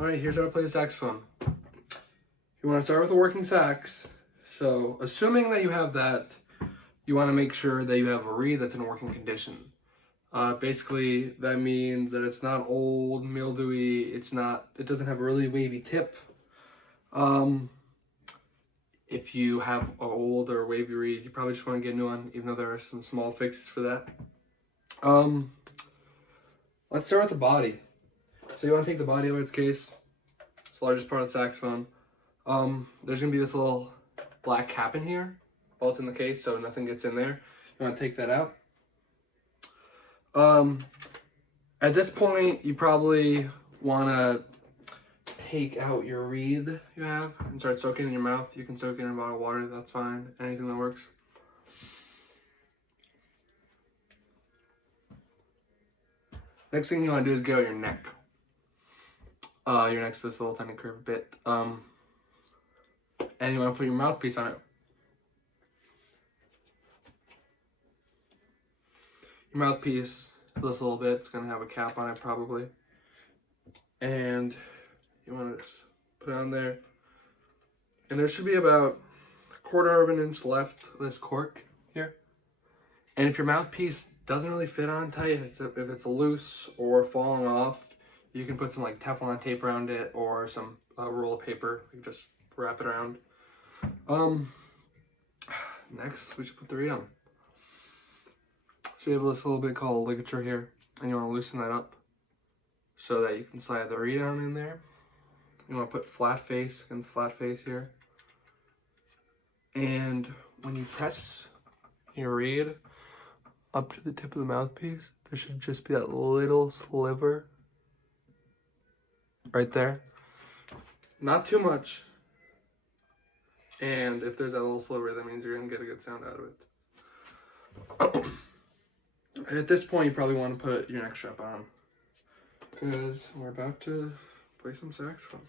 Alright, here's how to play the saxophone. You want to start with a working sax. So, assuming that you have that, you want to make sure that you have a reed that's in working condition. Basically, that means that it's not old, mildewy, it doesn't have a really wavy tip. If you have an old or wavy reed, you probably just want to get a new one, even though there are some small fixes for that. Let's start with the body. So you want to take the body out of its case. It's the largest part of the saxophone. There's going to be this little black cap in here while it's in the case, so nothing gets in there. You want to take that out. At this point, you probably want to take out your reed you have and start soaking it in your mouth. You can soak it in a bottle of water, that's fine. Anything that works. Next thing you want to do is get out your neck. Your neck's this little tiny curved bit. And you want to put your mouthpiece on it. Your mouthpiece is this little bit. It's going to have a cap on it probably. And you want to just put it on there. And there should be about 1/4 of an inch left of this cork here. And if your mouthpiece doesn't really fit on tight, if it's loose or falling off, you can put some like Teflon tape around it or some roll of paper. You just wrap it around. Next, we should put the reed on. So you have this little bit called a ligature here, and you want to loosen that up so that you can slide the reed on in there. You want to put flat face against flat face here. And when you press your reed up to the tip of the mouthpiece, there should just be that little sliver right there. Not too much. And if there's that little sliver, that means you're going to get a good sound out of it. At this point, you probably want to put your neck strap on, because we're about to play some saxophone.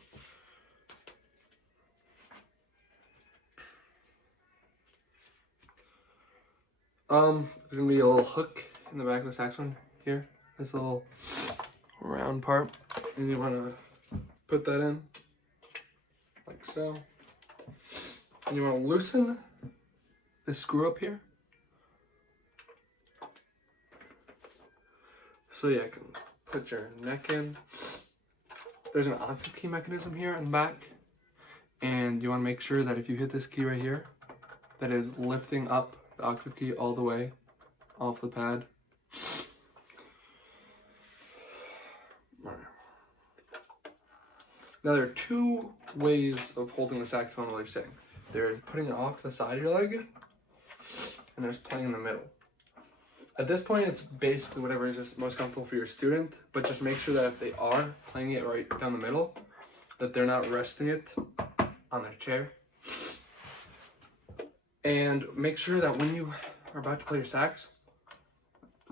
There's going to be a little hook in the back of the saxophone here, this little round part, and you want to put that in like so. And you want to loosen this screw up here. So yeah, I can put your neck in. There's an octave key mechanism here in the back. And you want to make sure that if you hit this key right here, that is lifting up the octave key all the way off the pad. Now there are two ways of holding the saxophone while you're sitting. There's putting it off to the side of your leg, and there's playing in the middle. At this point, it's basically whatever is just most comfortable for your student, but just make sure that if they are playing it right down the middle, that they're not resting it on their chair. And make sure that when you are about to play your sax,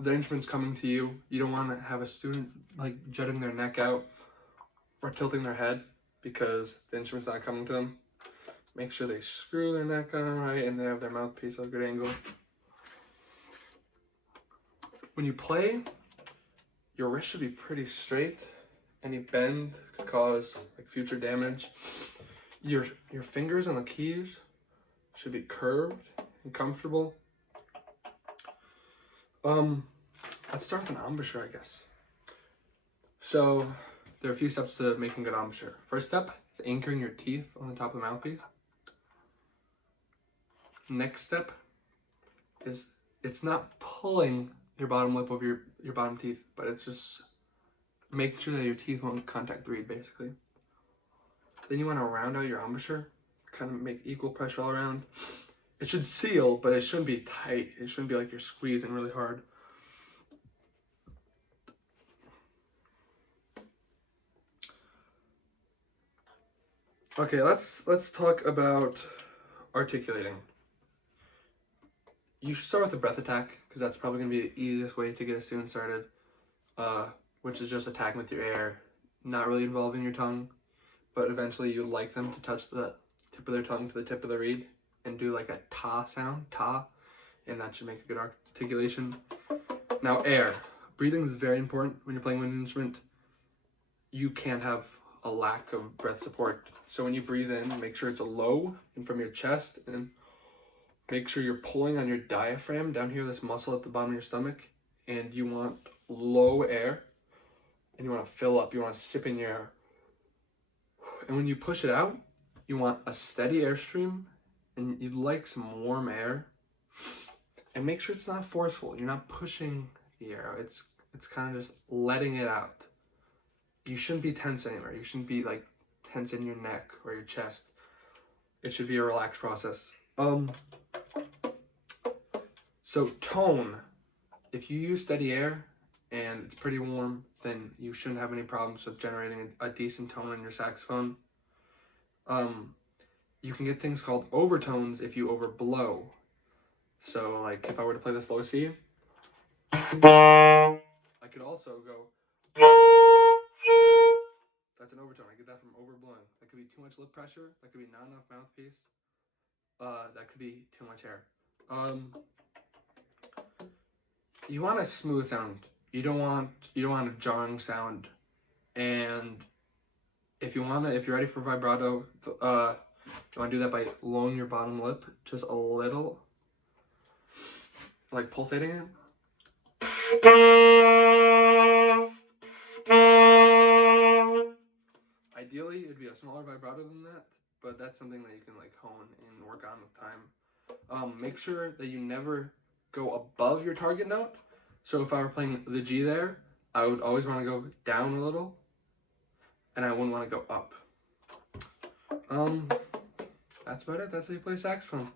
the instrument's coming to you. You don't want to have a student like jutting their neck out or tilting their head because the instrument's not coming to them. Make sure they screw their neck on right and they have their mouthpiece at a good angle. When you play, your wrist should be pretty straight. Any bend could cause like future damage. Your fingers on the keys should be curved and comfortable. Let's start with an embouchure, I guess. So there are a few steps to making a good embouchure. First step is anchoring your teeth on the top of the mouthpiece. Next step is it's not pulling your bottom lip over your bottom teeth, but it's just making sure that your teeth won't contact the reed, basically. Then you want to round out your embouchure, kind of make equal pressure all around. It should seal, but it shouldn't be tight. It shouldn't be like you're squeezing really hard. Okay, let's talk about articulating. You should start with the breath attack, because that's probably going to be the easiest way to get a student started, which is just attacking with your air, not really involving your tongue, but eventually you'd like them to touch the tip of their tongue to the tip of the reed and do like a ta sound, ta, and that should make a good articulation. Now air. Breathing is very important when you're playing with an instrument. You can't have a lack of breath support. So when you breathe in, make sure it's a low and from your chest, and make sure you're pulling on your diaphragm down here, this muscle at the bottom of your stomach, and you want low air, and you want to fill up, you want to sip in your air. And when you push it out, you want a steady airstream, and you'd like some warm air. And make sure it's not forceful. You're not pushing the air. It's kind of just letting it out. You shouldn't be tense anywhere. You shouldn't be like tense in your neck or your chest. It should be a relaxed process. So tone, if you use steady air and it's pretty warm, then you shouldn't have any problems with generating a decent tone in your saxophone. You can get things called overtones if you overblow. So like if I were to play this low C, I could also go, that's an overtone. I get that from overblowing. That could be too much lip pressure. That could be not enough mouthpiece. That could be too much air. You want a smooth sound. You don't want a jarring sound. And if you're ready for vibrato, you want to do that by lowering your bottom lip just a little, like pulsating it. Ideally, it'd be a smaller vibrato than that, but that's something that you can like hone and work on with time. Make sure that you never go above your target note. So if I were playing the G there, I would always want to go down a little, and I wouldn't want to go up. That's about it. That's how you play saxophone.